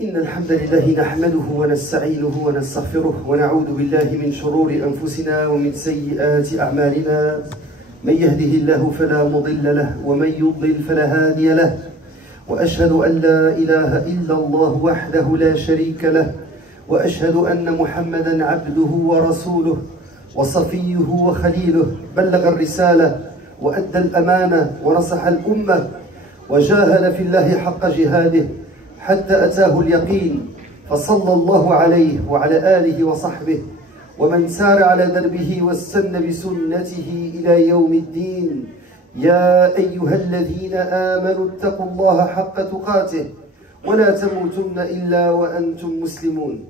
إن الحمد لله نحمده ونستعينه ونستغفره ونعوذ بالله من شرور أنفسنا ومن سيئات أعمالنا. من يهده الله فلا مضل له ومن يضلل فلا هادي له، وأشهد أن لا إله إلا الله وحده لا شريك له، وأشهد أن محمدا عبده ورسوله وصفيه وخليله، بلغ الرسالة وأدى الأمانة ونصح الأمة وجاهد في الله حق جهاده حتى أتاه اليقين، فصلى الله عليه وعلى آله وصحبه ومن سار على دربه واستنى بسنته إلى يوم الدين. يا أيها الذين آمنوا اتقوا الله حق تقاته ولا تموتن إلا وأنتم مسلمون.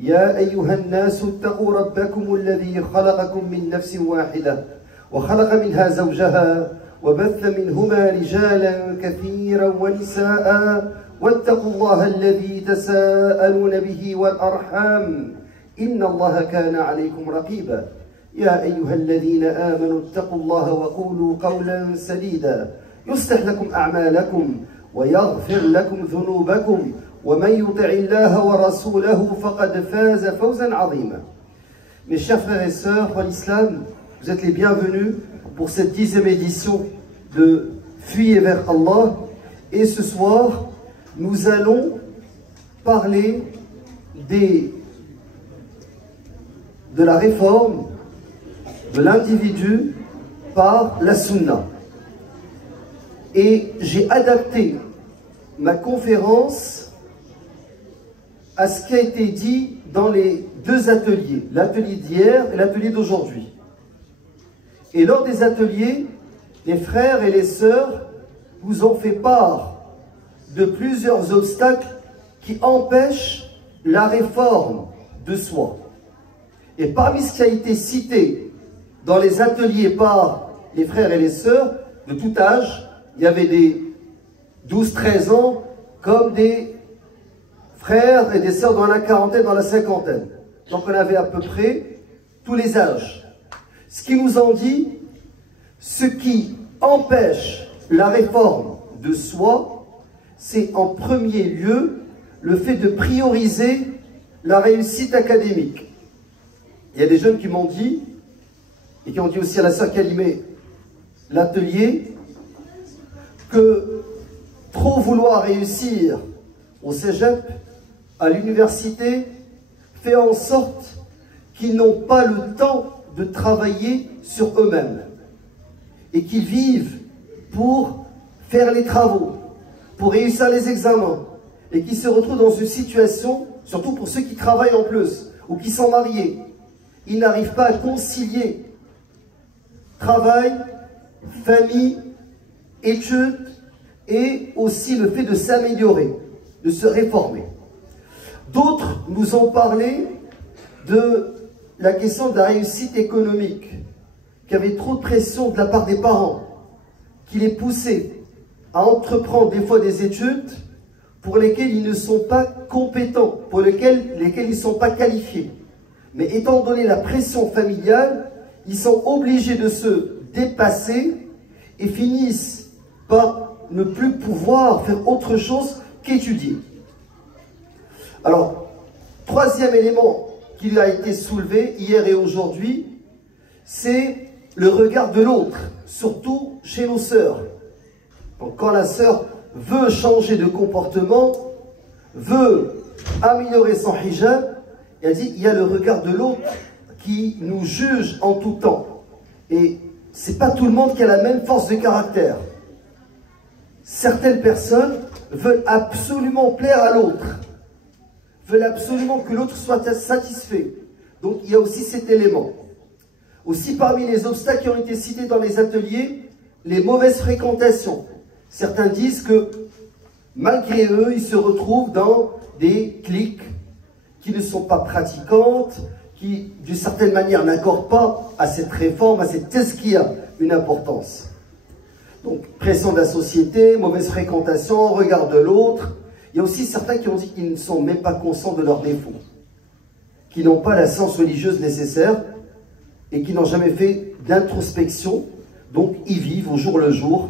يا أيها الناس اتقوا ربكم الذي خلقكم من نفس واحدة وخلق منها زوجها وبث منهما رجالا كثيرا ونساء، واتقوا الله الذي تساءلون به والأرحام إن الله كان عليكم رقيبا. يا أيها الذين آمنوا اتقوا الله وقولوا قولا سديدا يصلح لكم أعمالكم ويغفر لكم ذنوبكم، ومن يطع الله ورسوله فقد فاز فوزا عظيما. Mes chers frères et sœurs en islam, vous êtes les bienvenus pour cette 10e édition de Fuyez vers Allah. Et ce soir, nous allons parler de la réforme de l'individu par la sunna. Et j'ai adapté ma conférence à ce qui a été dit dans les deux ateliers, l'atelier d'hier et l'atelier d'aujourd'hui. Et lors des ateliers, les frères et les sœurs vous ont fait part de plusieurs obstacles qui empêchent la réforme de soi. Et parmi ce qui a été cité dans les ateliers par les frères et les sœurs de tout âge, il y avait des 12-13 ans comme des frères et des sœurs dans la quarantaine, dans la cinquantaine. Donc on avait à peu près tous les âges. Ce qui nous en dit, ce qui empêche la réforme de soi, c'est en premier lieu le fait de prioriser la réussite académique. Il y a des jeunes qui m'ont dit, et qui ont dit aussi à la sœur qui animait l'atelier, que trop vouloir réussir au cégep, à l'université, fait en sorte qu'ils n'ont pas le temps de travailler sur eux-mêmes et qu'ils vivent pour faire les travaux, pour réussir les examens, et qui se retrouvent dans une situation, surtout pour ceux qui travaillent en plus ou qui sont mariés, ils n'arrivent pas à concilier travail, famille, études et aussi le fait de s'améliorer, de se réformer. D'autres nous ont parlé de la question de la réussite économique, qu'il y avait trop de pression de la part des parents, qui les poussait à entreprendre des fois des études pour lesquelles ils ne sont pas compétents, pour lesquelles ils ne sont pas qualifiés. Mais étant donné la pression familiale, ils sont obligés de se dépasser et finissent par ne plus pouvoir faire autre chose qu'étudier. Alors, troisième élément qui a été soulevé hier et aujourd'hui, c'est le regard de l'autre, surtout chez nos sœurs. Donc quand la sœur veut changer de comportement, veut améliorer son hijab, elle dit il y a le regard de l'autre qui nous juge en tout temps. Et c'est pas tout le monde qui a la même force de caractère. Certaines personnes veulent absolument plaire à l'autre, veulent absolument que l'autre soit satisfait. Donc il y a aussi cet élément. Aussi parmi les obstacles qui ont été cités dans les ateliers, les mauvaises fréquentations. Certains disent que malgré eux, ils se retrouvent dans des cliques qui ne sont pas pratiquantes, qui d'une certaine manière n'accordent pas à cette réforme, à cette tazkiya une importance. Donc pression de la société, mauvaise fréquentation, regard de l'autre. Il y a aussi certains qui ont dit qu'ils ne sont même pas conscients de leurs défauts, qui n'ont pas la science religieuse nécessaire et qui n'ont jamais fait d'introspection. Donc ils vivent au jour le jour,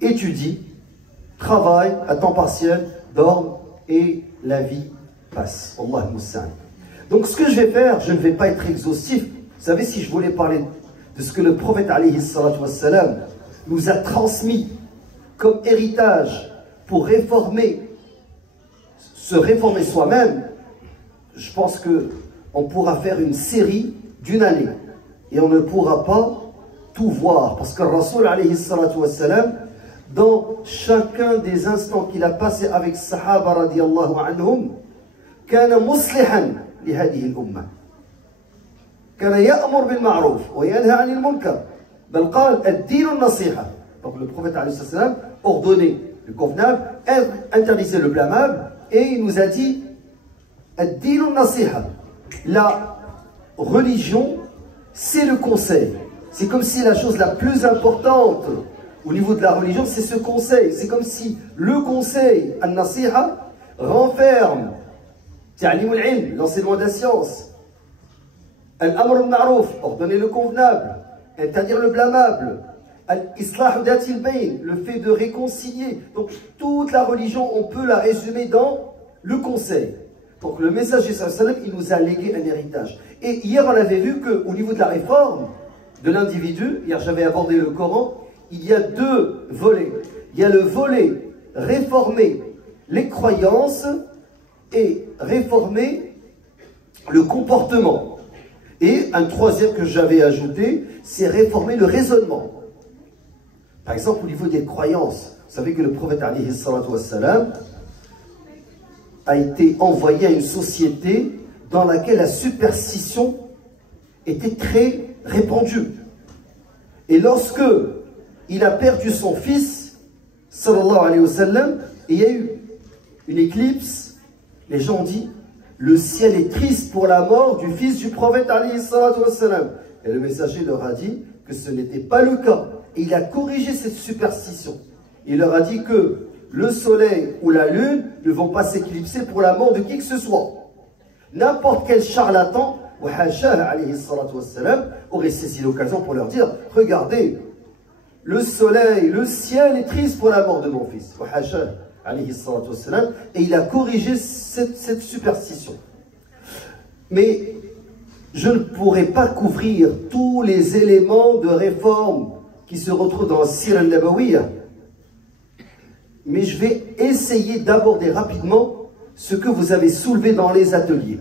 étudient, travaillent à temps partiel, dorment et la vie passe. Allah al-Musta'an. Donc ce que je vais faire, je ne vais pas être exhaustif. Vous savez, si je voulais parler de ce que le prophète alayhi salatu wassalam nous a transmis comme héritage pour se réformer soi-même, je pense qu'on pourra faire une série d'une année et on ne pourra pas tout voir, parce que le Rasoul alayhi salatu wassalam, dans chacun des instants qu'il a passé avec Sahaba radiyallahu anhum, kana muslihan li hadihi al-umma, kana ya'mur bil ma'ruf wa yanha 'anil munkar, bal qala ad-din an-nasiha. Donc le prophète alayhi sallam ordonnait le convenable, interdisait le blâmable, et il nous a dit ad-din an-nasiha. La religion, c'est le conseil. C'est comme si la chose la plus importante au niveau de la religion, c'est ce conseil. C'est comme si le conseil, al-nasiha, renferme ta'lim al-ilm, l'enseignement de la science, al-amr al-ma'rouf, ordonner le convenable, interdire le blâmable, al-islah dati al-bayn, le fait de réconcilier. Donc toute la religion, on peut la résumer dans le conseil. Donc le messager sallam, il nous a légué un héritage. Et hier, on avait vu qu'au niveau de la réforme de l'individu, hier j'avais abordé le Coran, il y a deux volets. Il y a le volet réformer les croyances et réformer le comportement. Et un troisième que j'avais ajouté, c'est réformer le raisonnement. Par exemple, au niveau des croyances, vous savez que le prophète alayhi salatu wassalam a été envoyé à une société dans laquelle la superstition était très répandue. Et lorsque il a perdu son fils, sallallahu alayhi wa sallam, et il y a eu une éclipse, les gens ont dit, le ciel est triste pour la mort du fils du prophète alayhi salatu wa sallam. Et le messager leur a dit que ce n'était pas le cas. Et il a corrigé cette superstition. Il leur a dit que le soleil ou la lune ne vont pas s'éclipser pour la mort de qui que ce soit. N'importe quel charlatan, aurait saisi l'occasion pour leur dire, regardez, le soleil, le ciel est triste pour la mort de mon fils. Et il a corrigé cette superstition. Mais je ne pourrais pas couvrir tous les éléments de réforme qui se retrouvent dans le Sira al-Nabawiyya. Mais je vais essayer d'aborder rapidement ce que vous avez soulevé dans les ateliers.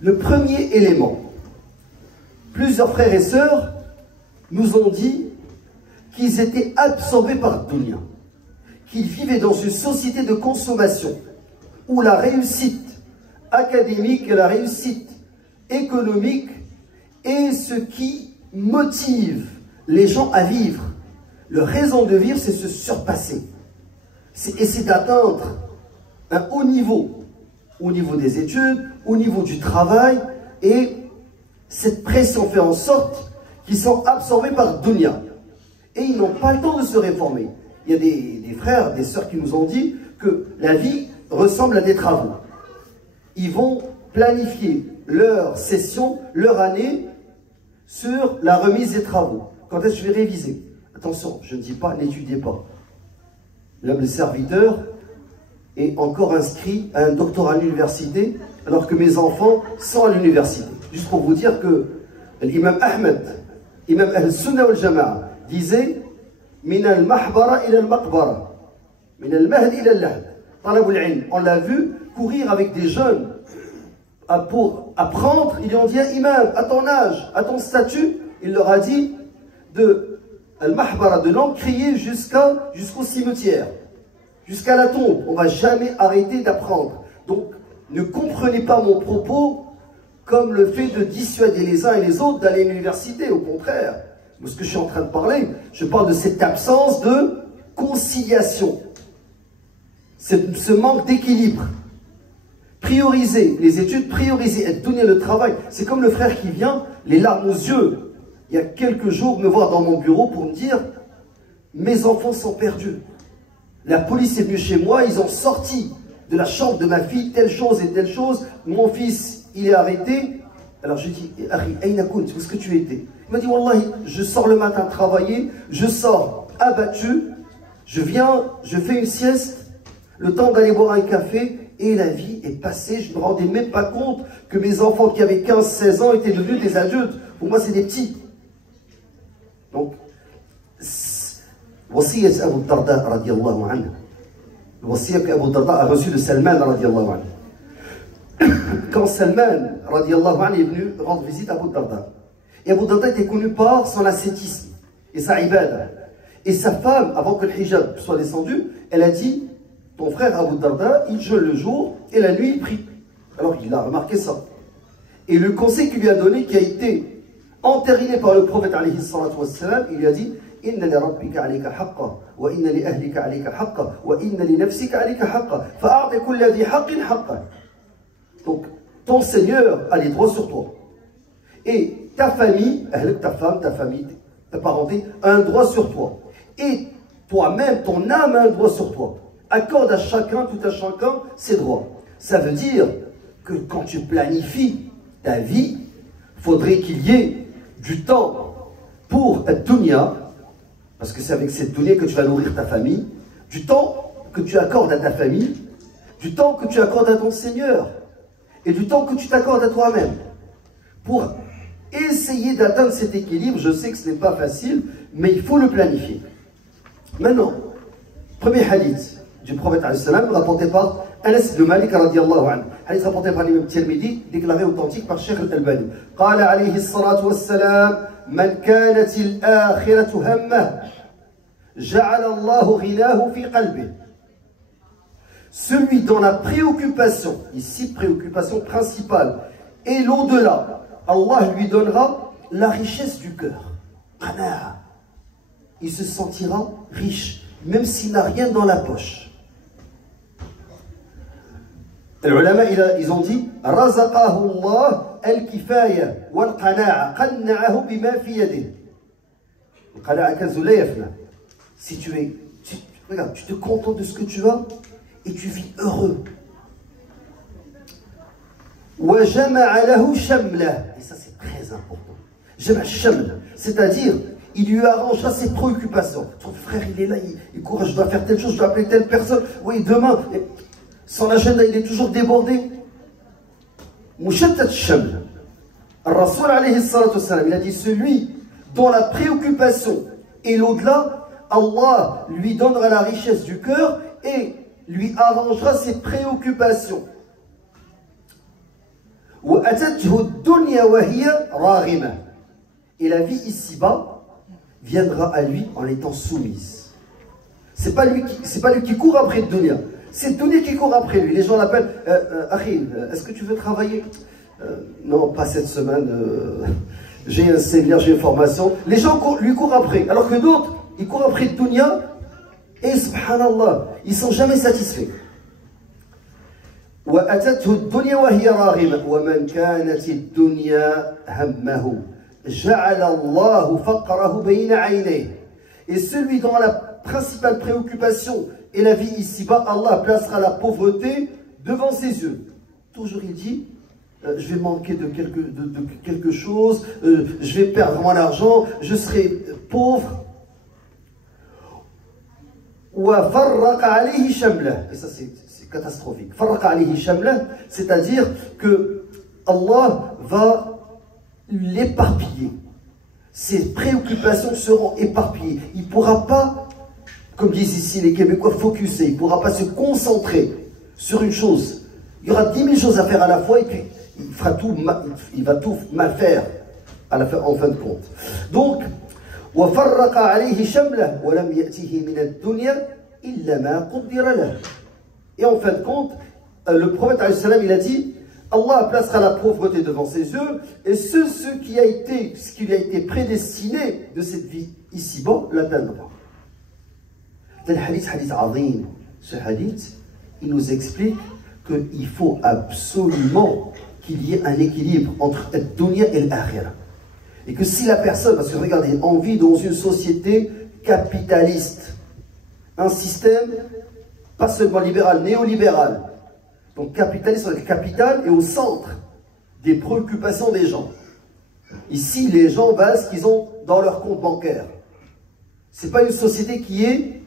Le premier élément, plusieurs frères et sœurs nous ont dit qu'ils étaient absorbés par dunya, qu'ils vivaient dans une société de consommation où la réussite académique et la réussite économique est ce qui motive les gens à vivre. Leur raison de vivre, c'est se surpasser. C'est essayer d'atteindre un haut niveau des études, au niveau du travail, et cette pression fait en sorte qu'ils sont absorbés par dunya. Et ils n'ont pas le temps de se réformer. Il y a des frères, des sœurs qui nous ont dit que la vie ressemble à des travaux. Ils vont planifier leur session, leur année, sur la remise des travaux. Quand est-ce que je vais réviser? Attention, je ne dis pas, n'étudiez pas. L'homme, le serviteur, est encore inscrit à un doctorat à l'université, alors que mes enfants sont à l'université. Juste pour vous dire que l'imam Ahmed, imam al-Sunnah wal-Jama'a, disait « Min al-mahbara ila al-maqbara, min al-mahd ila al-lahd ». On l'a vu courir avec des jeunes pour apprendre. Ils lui ont dit « Imam, à ton âge, à ton statut », il leur a dit de al-mahbara, de l'encrier jusqu'au cimetière, jusqu'à la tombe. On ne va jamais arrêter d'apprendre. Donc, ne comprenez pas mon propos comme le fait de dissuader les uns et les autres d'aller à l'université. Au contraire, ce que je suis en train de parler, je parle de cette absence de conciliation, ce manque d'équilibre. Prioriser les études, prioriser, donner le travail. C'est comme le frère qui vient, les larmes aux yeux, il y a quelques jours, me voir dans mon bureau pour me dire « Mes enfants sont perdus. La police est venue chez moi, ils ont sorti de la chambre de ma fille telle chose et telle chose. Mon fils, il est arrêté. » Alors je dis « Ari, Aina Kunt, où est-ce que tu étais ?» Il m'a dit « Wallahi, je sors le matin travailler, je sors abattu, je viens, je fais une sieste. le temps d'aller boire un café, et la vie est passée. Je ne me rendais même pas compte que mes enfants qui avaient 15-16 ans étaient devenus des adultes. Pour moi, c'est des petits. Donc, Wasiyat Abu Darda radiallahu anhu. Le wasiyat qu'Abu Darda a reçu de Salman radiallahu anhu. Quand Salman radiallahu anhu est venu rendre visite à Abu Darda. Et Abu Darda était connu par son ascétisme et sa ibada. Et sa femme, avant que le hijab soit descendu, elle a dit, ton frère Abu Darda, il jeûne le jour et la nuit il prie. Alors il a remarqué ça. Et le conseil qu'il lui a donné, qui a été entériné par le prophète alayhi salatu wassalam, il lui a dit, inna li rabbika alayka haqqa, wa inna li ahlika alayka haqqa, wa inna li nafsika alayka haqqa, fa'a'ti kulla dhi haqqin haqqa. Donc, ton Seigneur a les droits sur toi. Et ta famille, ta femme, ta famille, ta parenté, a un droit sur toi. Et toi-même, ton âme a un droit sur toi. Accorde à chacun, tout à chacun, ses droits. Ça veut dire que quand tu planifies ta vie, il faudrait qu'il y ait du temps pour la dunya, parce que c'est avec cette dunya que tu vas nourrir ta famille, du temps que tu accordes à ta famille, du temps que tu accordes à ton Seigneur, et du temps que tu t'accordes à toi-même. Pour essayer d'atteindre cet équilibre, je sais que ce n'est pas facile, mais il faut le planifier. Maintenant, premier hadith du prophète rapporté par Anas ibn Malik radiallahu anhu. Hadith rapporté par l'imam Tirmidhi, déclaré authentique par Cheikh al-Albani. قال عليه الصلاة والسلام من كانت الآخرة همه جعل الله غناه في قلبه. Celui dont la préoccupation, ici préoccupation principale, et l'au-delà, Allah lui donnera la richesse du cœur. Il se sentira riche, même s'il n'a rien dans la poche. Les ulama, ils ont dit razaqahu Allah al-kifaya wal-qana'a qanna'ahu bima fi yadihi. Al-qana'a kanzun la yafna. Si regarde, tu te contentes de ce que tu as et tu vis heureux. Wa jama'a lahu shamla. Et ça c'est très important. Jama'a shamla, c'est-à-dire il lui arrangera ses préoccupations. Ton frère il est là, il court, je dois faire telle chose, je dois appeler telle personne. Oui, demain. Son agenda, il est toujours débordé. Mushattat shaml. Al-Rasoul alayhi salatu wassalam, il a dit celui dont la préoccupation est l'au-delà, Allah lui donnera la richesse du cœur et lui arrangera ses préoccupations. Et la vie ici-bas viendra à lui en étant soumise. C'est pas lui qui court après le dunya. C'est Dunya qui court après lui. Les gens l'appellent Achim, est-ce que tu veux travailler? Non, pas cette semaine. J'ai un séminaire, j'ai une formation. Les gens lui courent après. Alors que d'autres, ils courent après le Dunya et subhanallah, ils ne sont jamais satisfaits. وأتته الدنيا وهي راغمة ومن كانت الدنيا همه جعل الله فقره بين عينيه. Et celui dont la principale préoccupation est la vie ici-bas, Allah placera la pauvreté devant ses yeux. Toujours il dit, je vais manquer de quelque chose, je vais perdre mon argent, je serai pauvre. Et ça c'est catastrophique. C'est-à-dire que Allah va l'éparpiller. Ses préoccupations seront éparpillées. Il ne pourra pas, comme disent ici les Québécois, focuser. Il ne pourra pas se concentrer sur une chose. Il y aura 10 000 choses à faire à la fois et puis il va tout mal faire en fin de compte. Donc, et en fin de compte, le prophète il a dit, Allah placera la pauvreté devant ses yeux, et ce qui lui a été prédestiné de cette vie ici-bas l'atteindra. Le hadith azim. Ce hadith, il nous explique qu'il faut absolument qu'il y ait un équilibre entre le dunya et l'akhirah. Et que si la personne, parce que regardez, on vit dans une société capitaliste, un système pas seulement libéral, néolibéral. Donc capitaliste, le capital est au centre des préoccupations des gens. Ici, les gens basent ce qu'ils ont dans leur compte bancaire. Ce n'est pas une société qui est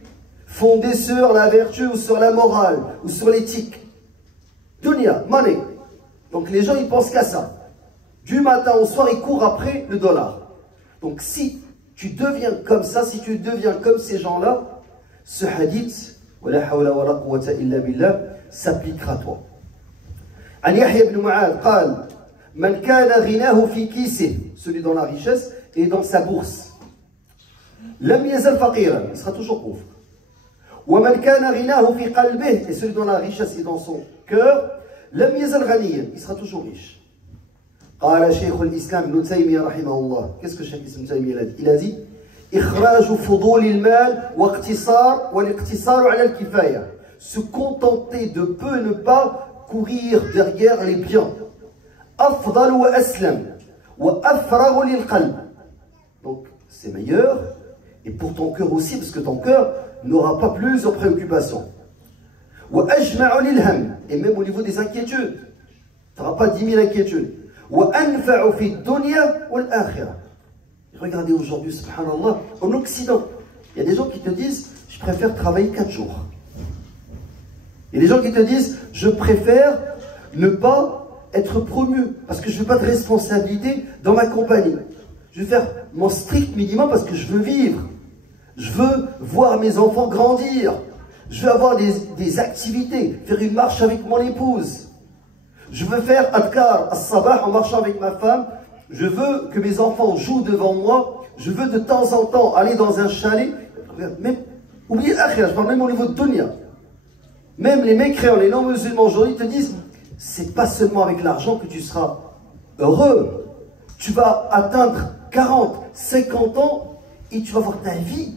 fondée sur la vertu ou sur la morale ou sur l'éthique. Dunya, money. Donc les gens ils pensent qu'à ça. Du matin au soir ils courent après le dollar. Donc si tu deviens comme ça, si tu deviens comme ces gens-là, ce hadith, wala hawla wala quwwata illa billah, s'appliquera à toi. عن يحيى بن معاذ قال من كان غناه في كيسه, celui dans la richesse et dans sa bourse, لم يزل فقيرا, il sera toujours pauvre. ومن كان غناه في قلبه, et celui dans la richesse et dans son cœur, لم يزل غنيا, il sera toujours riche. قال شيخ الإسلام ابن تيمية رحمه الله, qu'est-ce que Cheikh Ibn Taymiyyah a dit? Il a dit إخراج فضول المال والاقتصار على الكفاية, se contenter de peu, ne pas courir derrière les biens. أفضل وأسلم وأفرغ للقلب, donc c'est meilleur et pour ton cœur aussi, parce que ton cœur n'aura pas plus de préoccupations. وأجمع للهم, et même au niveau des inquiétudes, tu n'auras pas 10 000 inquiétudes. وأنفع في الدنيا والآخرة. Regardez aujourd'hui, subhanallah, en Occident, il y a des gens qui te disent je préfère travailler 4 jours. Il y a des gens qui te disent je préfère ne pas être promu parce que je ne veux pas de responsabilité dans ma compagnie. Je veux faire mon strict minimum parce que je veux vivre. Je veux voir mes enfants grandir. Je veux avoir des activités, faire une marche avec mon épouse. Je veux faire adkar as-sabah en marchant avec ma femme. Je veux que mes enfants jouent devant moi. Je veux de temps en temps aller dans un chalet. Même, oubliez l'akhir, je parle même au niveau de dunya. Même les mécréants, les non-musulmans aujourd'hui te disent c'est pas seulement avec l'argent que tu seras heureux. Tu vas atteindre 40, 50 ans et tu vas voir ta vie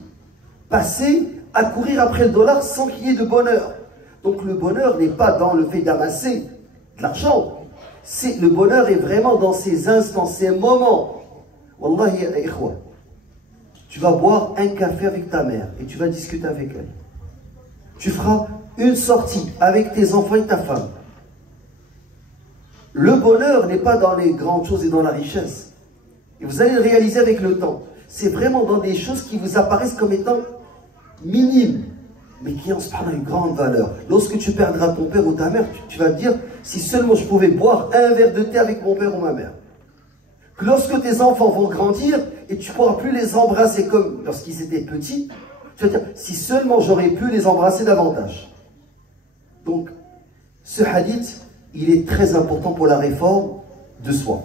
passer à courir après le dollar sans qu'il y ait de bonheur. Donc le bonheur n'est pas dans le fait d'amasser de l'argent. Le bonheur est vraiment dans ces instants, ces moments. Wallahi ya ikhwa, tu vas boire un café avec ta mère et tu vas discuter avec elle. Tu feras une sortie avec tes enfants et ta femme. Le bonheur n'est pas dans les grandes choses et dans la richesse. Et vous allez le réaliser avec le temps. C'est vraiment dans des choses qui vous apparaissent comme étant minimes, mais qui ont une grande valeur. Lorsque tu perdras ton père ou ta mère, tu vas te dire, si seulement je pouvais boire un verre de thé avec mon père ou ma mère. Que lorsque tes enfants vont grandir, et tu ne pourras plus les embrasser comme lorsqu'ils étaient petits, tu vas te dire, si seulement j'aurais pu les embrasser davantage. Donc, ce hadith, il est très important pour la réforme de soi.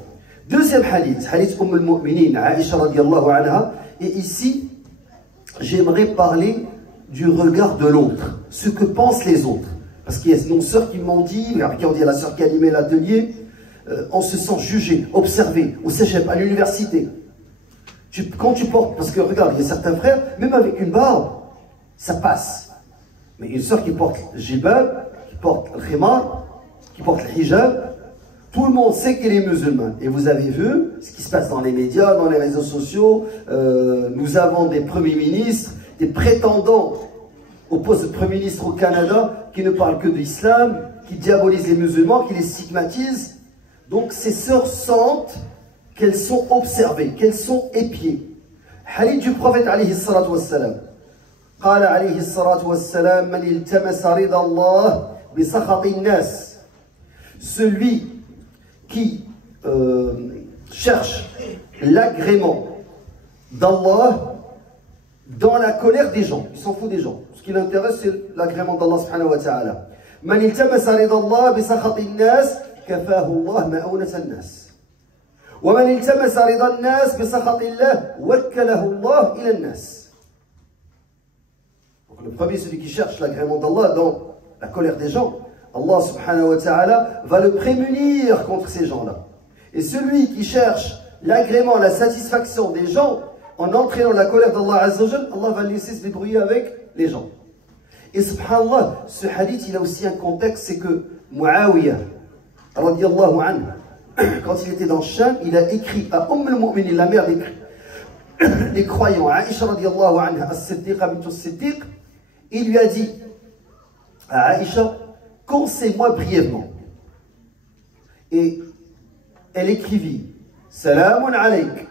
Deuxième hadith, hadith al-Mu'minin, Aisha radiallahu anha, et ici, j'aimerais parler du regard de l'autre, ce que pensent les autres. Parce qu'il y a nos sœurs qui m'ont dit, qui ont dit à la sœur qui animait l'atelier, on se sent jugé, observé, au cégep, à l'université. Quand tu portes, parce que regarde, il y a certains frères, même avec une barbe, ça passe. Mais une sœur qui porte le jibab, qui porte le khimar, qui porte le hijab, tout le monde sait qu'elle est musulmane. Et vous avez vu ce qui se passe dans les médias, dans les réseaux sociaux. Nous avons des premiers ministres, des prétendants au poste de Premier ministre au Canada qui ne parlent que de l'islam, qui diabolisent les musulmans, qui les stigmatisent. Donc ces sœurs sentent qu'elles sont observées, qu'elles sont épiées. Hadith du prophète alayhi salatu wassalam. قال عليه الصلاة والسلام من التمس رضا الله بسخط الناس. Celui qui cherche l'agrément d'Allah dans la colère des gens. Il s'en fout des gens. Ce qui l'intéresse, c'est l'agrément d'Allah subhanahu wa ta'ala. من التمس رضا الله بسخط الناس كفاه الله مؤونة الناس. ومن التمس رضا الناس بسخط الله وكله الله إلى الناس. Donc le premier, celui qui cherche l'agrément d'Allah dans la colère des gens, Allah subhanahu wa ta'ala va le prémunir contre ces gens-là. Et celui qui cherche l'agrément, la satisfaction des gens en entraînant la colère d'Allah Azza wa Jal, Allah va le laisser se débrouiller avec les gens. Et subhanallah, ce hadith, il a aussi un contexte, c'est que Muawiyah, radiyallahu anhu, quand il était dans le Sham, il a écrit à al-Mu'minin, la mère des croyants, Aisha radiyallahu anha, as-Siddiqa bint as-Siddiq, il lui a dit à Aisha, conseille-moi brièvement. Et elle écrivit, Salamun alayk.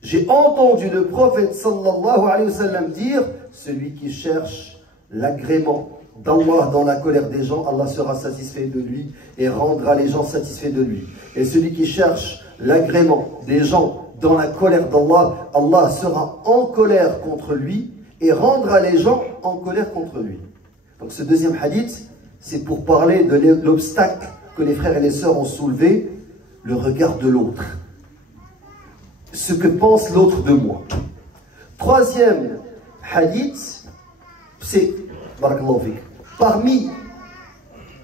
J'ai entendu le prophète sallallahu alayhi wa sallam dire, celui qui cherche l'agrément d'Allah dans la colère des gens, Allah sera satisfait de lui et rendra les gens satisfaits de lui. Et celui qui cherche l'agrément des gens dans la colère d'Allah, Allah sera en colère contre lui et rendra les gens en colère contre lui. Donc ce deuxième hadith, c'est pour parler de l'obstacle que les frères et les sœurs ont soulevé, le regard de l'autre. Ce que pense l'autre de moi. Troisième hadith, c'est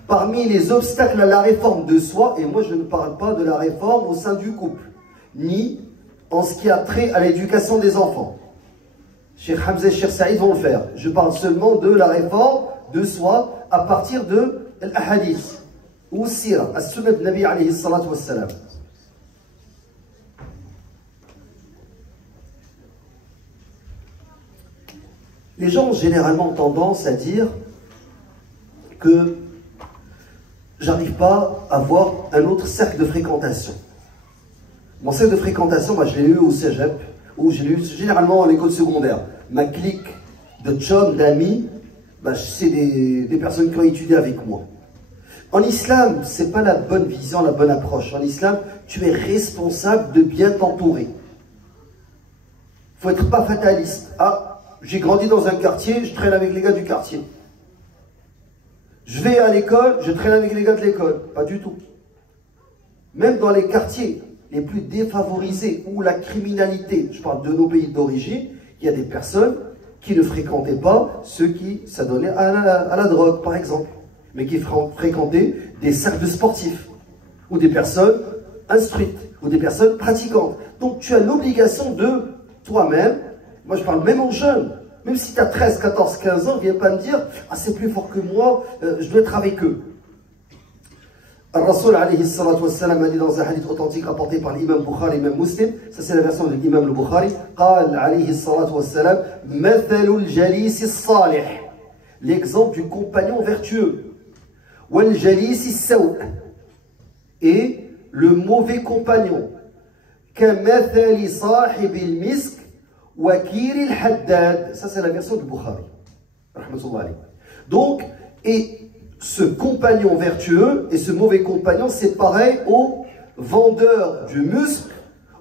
parmi les obstacles à la réforme de soi, et moi je ne parle pas de la réforme au sein du couple, ni en ce qui a trait à l'éducation des enfants. Cheikh Hamza et Cheikh Saïd vont le faire. Je parle seulement de la réforme de soi à partir de l'ahadith ou sira, as-sunnah de Nabi alayhi salatu wassalam. Les gens ont généralement tendance à dire que j'arrive pas à avoir un autre cercle de fréquentation. Mon cercle de fréquentation, moi, je l'ai eu au cégep, ou je l'ai eu généralement à l'école secondaire. Ma clique de chum, d'amis, c'est des personnes qui ont étudié avec moi. En islam, c'est pas la bonne vision, la bonne approche. En islam, tu es responsable de bien t'entourer. Faut être pas fataliste. Ah, j'ai grandi dans un quartier, je traîne avec les gars du quartier. Je vais à l'école, je traîne avec les gars de l'école. Pas du tout. Même dans les quartiers les plus défavorisés où la criminalité, je parle de nos pays d'origine, il y a des personnes qui ne fréquentaient pas ceux qui s'adonnaient à la drogue, par exemple, mais qui fréquentaient des cercles sportifs, ou des personnes instruites, ou des personnes pratiquantes. Donc tu as l'obligation de toi-même, moi je parle même aux jeunes, même si tu as 13, 14, 15 ans, viens pas me dire « Ah, c'est plus fort que moi, je dois être avec eux ». Al-Rasoul alayhi salatu wassalam a dit dans un hadith authentique rapporté par l'imam Bukhari et l'imam Muslim, ça c'est la version de l'imam Bukhari, قال alayhi salatu wassalam مثل الجليس الصالح, l'exemple du compagnon vertueux, والجليس السوء, et le mauvais compagnon, كمثل صاحب المسك وكير الحداد, ça c'est la version du Bukhari, rahmatullah alayhi. Donc, et ce compagnon vertueux et ce mauvais compagnon, c'est pareil au vendeur du muscle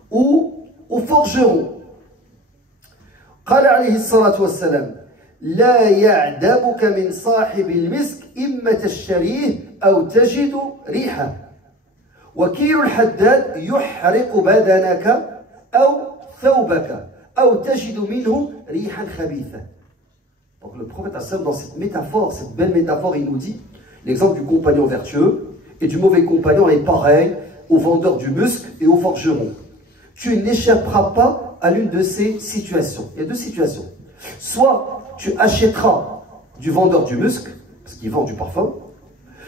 ou au forgeron. قال عليه الصلاة والسلام لا يعدبك من صاحب المسك إما تشتريه أو تجد ريحه وكيل الحداد يحرق بدنك أو ثوبك أو تجد منه ريحا خبيثة. Donc le prophète dans cette métaphore, cette belle métaphore, il nous dit l'exemple du compagnon vertueux et du mauvais compagnon est pareil au vendeur du muscle et au forgeron. Tu n'échapperas pas à l'une de ces situations. Il y a deux situations. Soit tu achèteras du vendeur du muscle, parce qu'il vend du parfum,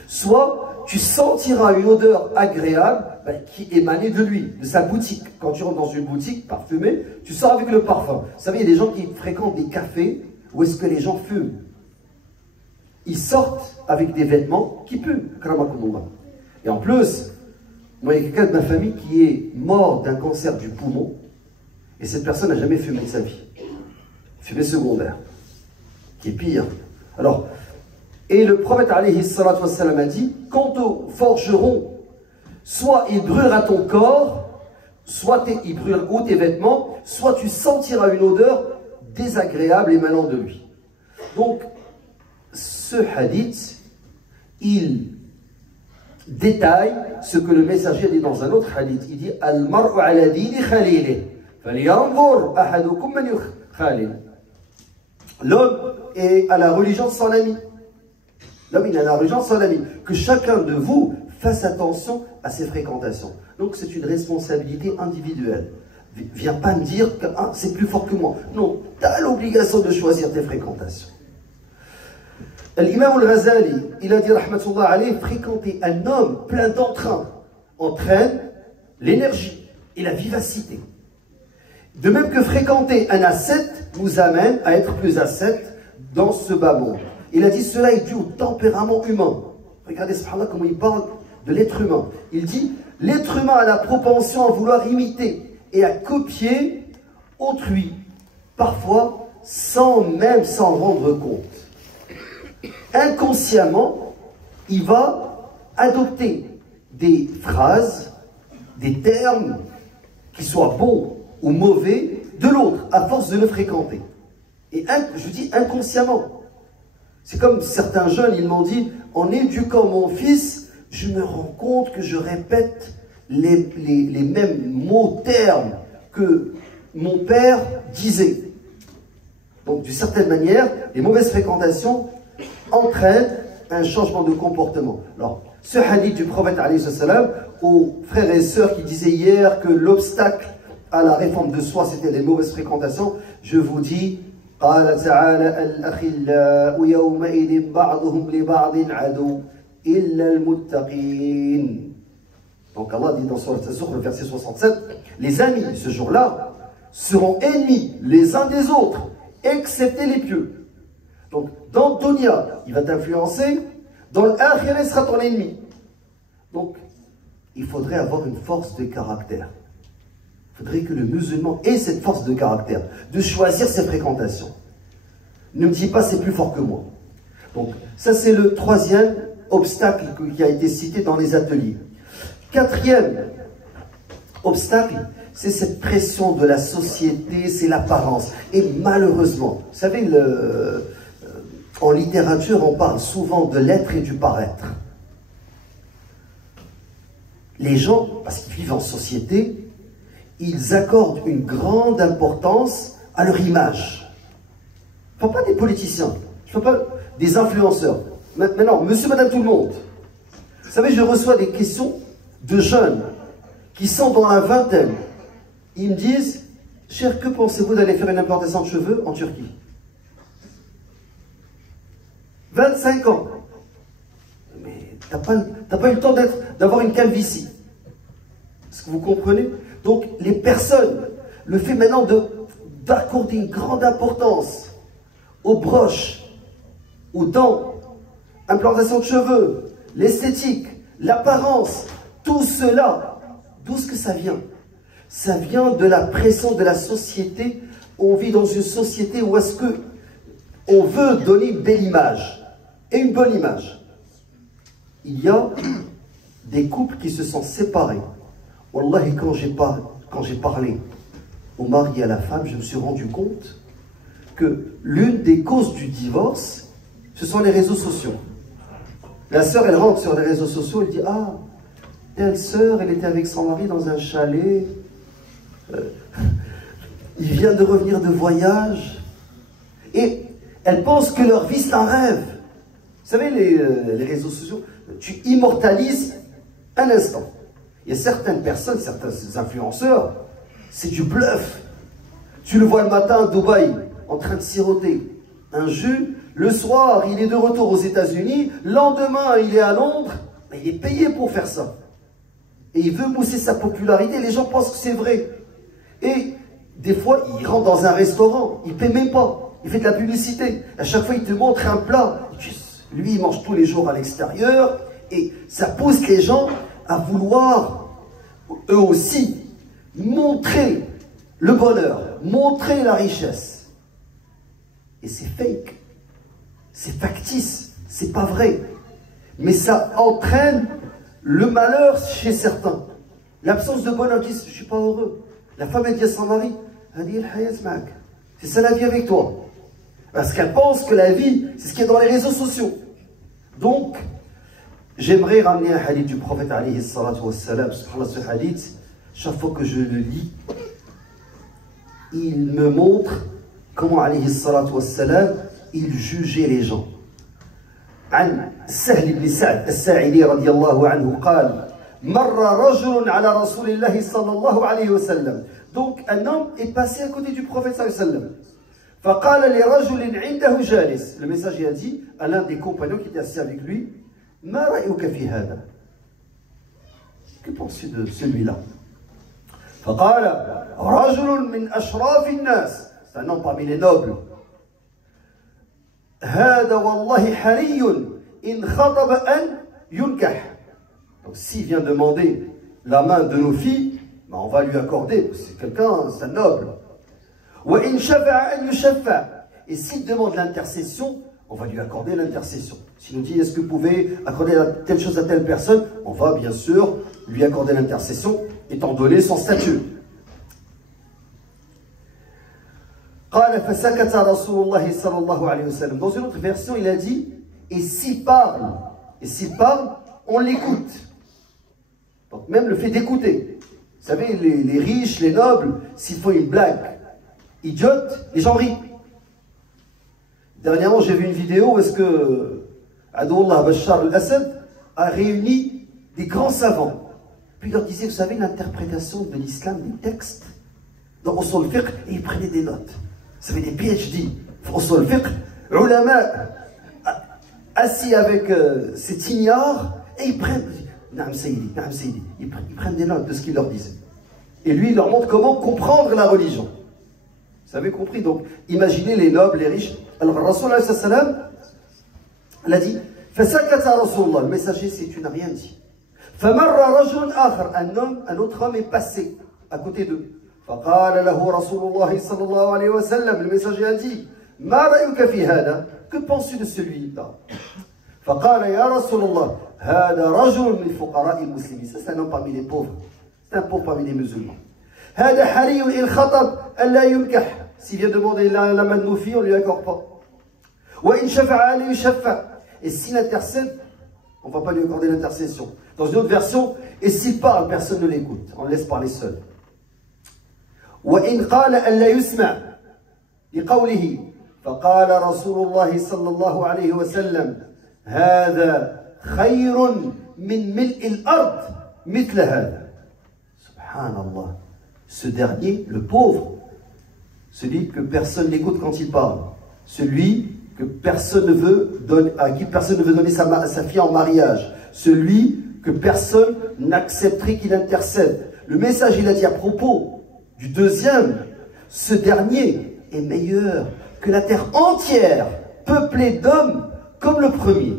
soit tu sentiras une odeur agréable qui émanait de lui, de sa boutique. Quand tu rentres dans une boutique parfumée, tu sors avec le parfum. Vous savez, il y a des gens qui fréquentent des cafés où est-ce que les gens fument. Ils sortent avec des vêtements qui puent. Et en plus, moi, il y a quelqu'un de ma famille qui est mort d'un cancer du poumon, et cette personne n'a jamais fumé de sa vie. Fumée secondaire, qui est pire. Alors, et le prophète alayhi salatu wassalam a dit, quant au forgeron, soit il brûlera ton corps, soit il brûlera tes vêtements, soit tu sentiras une odeur désagréable émanant de lui. Donc, ce hadith, il détaille ce que le messager dit dans un autre hadith. Il dit Al-mar'u ala dini khalilih, falyanzur ahadukum man yukhalil. L'homme est à la religion de son ami. L'homme est à la religion de son ami. Que chacun de vous fasse attention à ses fréquentations. Donc, c'est une responsabilité individuelle. Viens pas me dire que c'est plus fort que moi. Non, tu as l'obligation de choisir tes fréquentations. L'imam al-Ghazali, il a dit, rahmatullah alayhi, fréquenter un homme plein d'entrain entraîne l'énergie et la vivacité. De même que fréquenter un ascète nous amène à être plus ascète dans ce bas monde. Il a dit, cela est dû au tempérament humain. Regardez, subhanallah, comment il parle de l'être humain. Il dit, l'être humain a la propension à vouloir imiter et à copier autrui. Parfois, sans même s'en rendre compte. Inconsciemment, il va adopter des phrases, des termes qui soient bons ou mauvais de l'autre, à force de le fréquenter. Et je dis inconsciemment. C'est comme certains jeunes, ils m'ont dit, en éduquant mon fils, je me rends compte que je répète les mêmes mots, termes que mon père disait. Donc, d'une certaine manière, les mauvaises fréquentations entraînent un changement de comportement. Alors, ce hadith du prophète, alayhi salam, aux frères et sœurs qui disaient hier que l'obstacle à la réforme de soi, c'était les mauvaises fréquentations, je vous dis, قال تعالى الأخلاء يومئذ بعضهم لبعض عدو إلا المتقين. Donc Allah dit dans Sourate Az-Zukhruf, le verset 67, les amis ce jour-là seront ennemis les uns des autres, excepté les pieux. Donc dans le dunya, il va t'influencer, dans l'akhirah, il sera ton ennemi. Donc il faudrait avoir une force de caractère. Il faudrait que le musulman ait cette force de caractère, de choisir ses fréquentations. Ne me dis pas c'est plus fort que moi. Donc ça c'est le troisième obstacle qui a été cité dans les ateliers. Quatrième obstacle, c'est cette pression de la société, c'est l'apparence. Et malheureusement, vous savez, en littérature, on parle souvent de l'être et du paraître. Les gens, parce qu'ils vivent en société, ils accordent une grande importance à leur image. Je ne parle pas des politiciens, je ne parle pas des influenceurs. Maintenant, monsieur, madame, tout le monde. Vous savez, je reçois des questions de jeunes qui sont dans la vingtaine. Ils me disent, cher, que pensez-vous d'aller faire une implantation de cheveux en Turquie? 25 ans. Mais t'as pas eu le temps d'avoir une calvitie. Est-ce que vous comprenez? Donc les personnes, le fait maintenant d'accorder une grande importance aux broches, aux dents, implantation de cheveux, l'esthétique, l'apparence, tout cela, d'où est-ce que ça vient? Ça vient de la pression de la société. On vit dans une société où est-ce que on veut donner une belle image et une bonne image. Il y a des couples qui se sont séparés. Wallahi, quand j'ai parlé au mari et à la femme, je me suis rendu compte que l'une des causes du divorce, ce sont les réseaux sociaux. La sœur, elle rentre sur les réseaux sociaux, elle dit « Ah, telle sœur, elle était avec son mari dans un chalet, il vient de revenir de voyage. » Et elle pense que leur vie, c'est un rêve. Vous savez, les réseaux sociaux, tu immortalises un instant. Il y a certaines personnes, certains influenceurs, c'est du bluff. Tu le vois le matin à Dubaï, en train de siroter un jus. Le soir, il est de retour aux États-Unis. Le lendemain, il est à Londres. Il est payé pour faire ça. Et il veut mousser sa popularité. Les gens pensent que c'est vrai. Et des fois, il rentre dans un restaurant. Il ne paie même pas. Il fait de la publicité. À chaque fois, il te montre un plat. Lui, il mange tous les jours à l'extérieur. Et ça pousse les gens à vouloir, eux aussi, montrer le bonheur, montrer la richesse. Et c'est fake, c'est factice, c'est pas vrai. Mais ça entraîne le malheur chez certains. L'absence de bonheur, qui je suis pas heureux. La femme, elle dit à son mari, c'est ça la vie avec toi. Parce qu'elle pense que la vie, c'est ce qui est dans les réseaux sociaux. Donc, j'aimerais ramener un hadith du prophète alayhi salatu wassalam. Subhanallah, ce hadith, chaque fois que je le lis, il me montre comment alayhi salatu wassalam, il jugeait les gens. عن سهل بن سعد الساعدي رضي الله عنه قال مر رجل على رسول الله صلى الله عليه وسلم. Donc un homme est passé à côté du prophète صلى الله عليه وسلم. فقال لرجل عنده جالس. Le messager a dit à l'un des compagnons qui était assis avec lui, ما رأيك في هذا? Que penses-tu de celui-là? فقال رجل من أشراف الناس. C'est un homme parmi les nobles. هذا والله حري إن خطب أن ينكح. Donc s'il vient demander la main de nos filles, ben on va lui accorder. C'est quelqu'un, c'est un noble. وإن شفع أن يشفع. Et s'il demande l'intercession, on va lui accorder l'intercession. S'il nous dit, est-ce que vous pouvez accorder telle chose à telle personne, on va bien sûr lui accorder l'intercession, étant donné son statut. Dans une autre version, il a dit, et s'il parle, on l'écoute. Donc même le fait d'écouter. Vous savez, les riches, les nobles, s'ils font une blague idiote, les gens rient. Dernièrement, j'ai vu une vidéo où est-ce que Adoullah Bachar al-Assad a réuni des grands savants. Puis il leur disait, vous savez, l'interprétation de l'islam des textes dans Usul Fiqh, et ils prenaient des notes. Vous savez, des PhD, Usul Fiqh, ulama, assis avec cet ignare, et ils prennent, ils prennent des notes de ce qu'il leur disait. Et lui, il leur montre comment comprendre la religion. Vous avez compris? Donc, imaginez les nobles, les riches. Alors, Rasul alayhi salam, elle a dit, le messager, c'est tu n'as rien dit. Un autre homme est passé à côté d'eux. Le messager a dit, que penses-tu de celui-là? Ça, c'est un homme parmi les pauvres. C'est un pauvre parmi les musulmans. S'il vient demander la main de nos filles, on ne lui accorde pas. Et s'il intercède, on ne va pas lui accorder l'intercession. Dans une autre version, et s'il parle, personne ne l'écoute. On le laisse parler seul. فقال رسول الله صلى الله عليه وسلم هذا خير من ملء الأرض مثل هذا. Subhanallah. Ce dernier, le pauvre, celui que personne n'écoute quand il parle, celui que personne ne veut donner, à qui personne ne veut donner sa fille en mariage, celui que personne n'accepterait qu'il intercède. Le message, il a dit à propos du deuxième, ce dernier est meilleur que la terre entière, peuplée d'hommes comme le premier.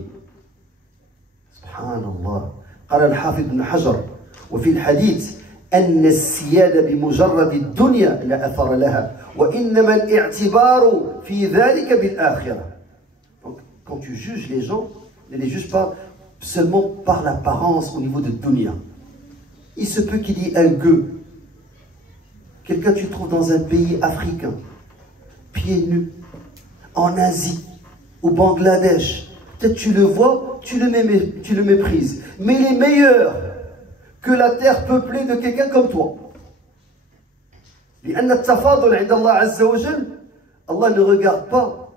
Subhanallah. قال الحافظ بن حجر وفي الحديث أن السيادة بمجرد الدنيا لا أثر لها وإنما الاعتبار في ذلك بالآخرة. Donc, quand tu juges les gens, ne les juge pas seulement par l'apparence au niveau de dunya. Il se peut qu'il y ait un gueux. Quelqu'un tu trouves dans un pays africain, pieds nus, en Asie, au Bangladesh. Peut-être tu le vois, tu le méprises. Mais il est meilleur que la terre peuplée de quelqu'un comme toi. Allah ne regarde pas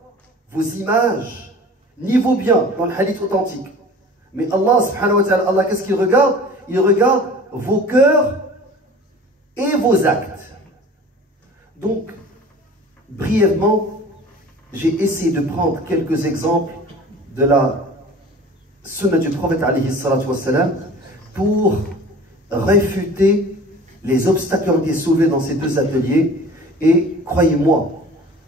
vos images, ni vos biens dans le hadith authentique. Mais Allah, subhanahu wa ta'ala, Allah, qu'est-ce qu'il regarde? Il regarde vos cœurs et vos actes. Donc, brièvement, j'ai essayé de prendre quelques exemples de la sunna du prophète alayhi salatu wassalam pour réfuter les obstacles qui ont été soulevés dans ces deux ateliers. Et croyez-moi,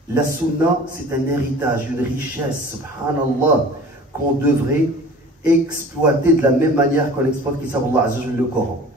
la sunna, c'est un héritage, une richesse, subhanallah, qu'on devrait exploiter de la même manière qu'on exploite le Coran.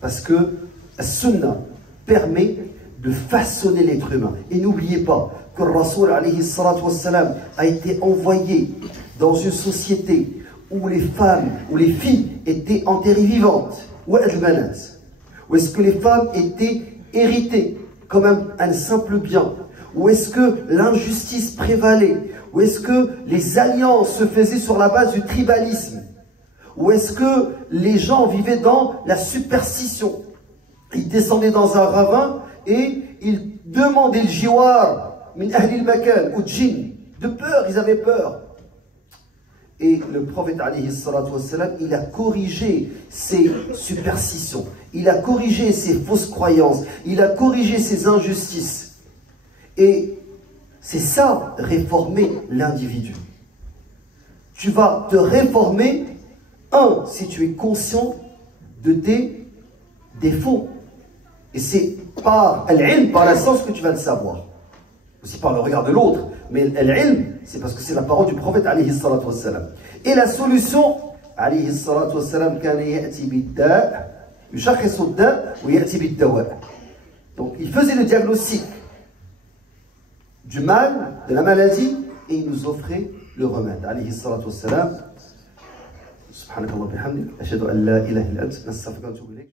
Parce que la sunna permet de façonner l'être humain. Et n'oubliez pas que le Rasoul alayhi salatu wassalam a été envoyé dans une société où les femmes, où les filles étaient enterrées vivantes. Où est-ce que les femmes étaient héritées comme un simple bien? Où est-ce que l'injustice prévalait? Où est-ce que les alliances se faisaient sur la base du tribalisme? Où est-ce que les gens vivaient dans la superstition? Ils descendaient dans un ravin et ils demandaient le jiwar min ahli al-makan ou djinn. De peur, ils avaient peur. Et le prophète alayhi salatu wassalam, il a corrigé ces superstitions, il a corrigé ces fausses croyances, il a corrigé ces injustices. Et c'est ça, réformer l'individu. Tu vas te réformer, si tu es conscient de tes défauts. Et c'est par l'ilm, par la science que tu vas le savoir. Aussi par le regard de l'autre. Mais l'ilm, c'est parce que c'est la parole du prophète alayhi salatu wassalam. Et la solution, alayhi salatu wassalam, kana ya'ti bidda, yushakhisu ad-da, wa ya'ti bid-dawa. Donc il faisait le diagnostic du mal, de la maladie, et il nous offrait le remède. Alayhi salatu wassalam. Subhanakallah bihamdik. Ashhadu an la ilaha illa ant. Nastaghfiruka wa natubu ilayk.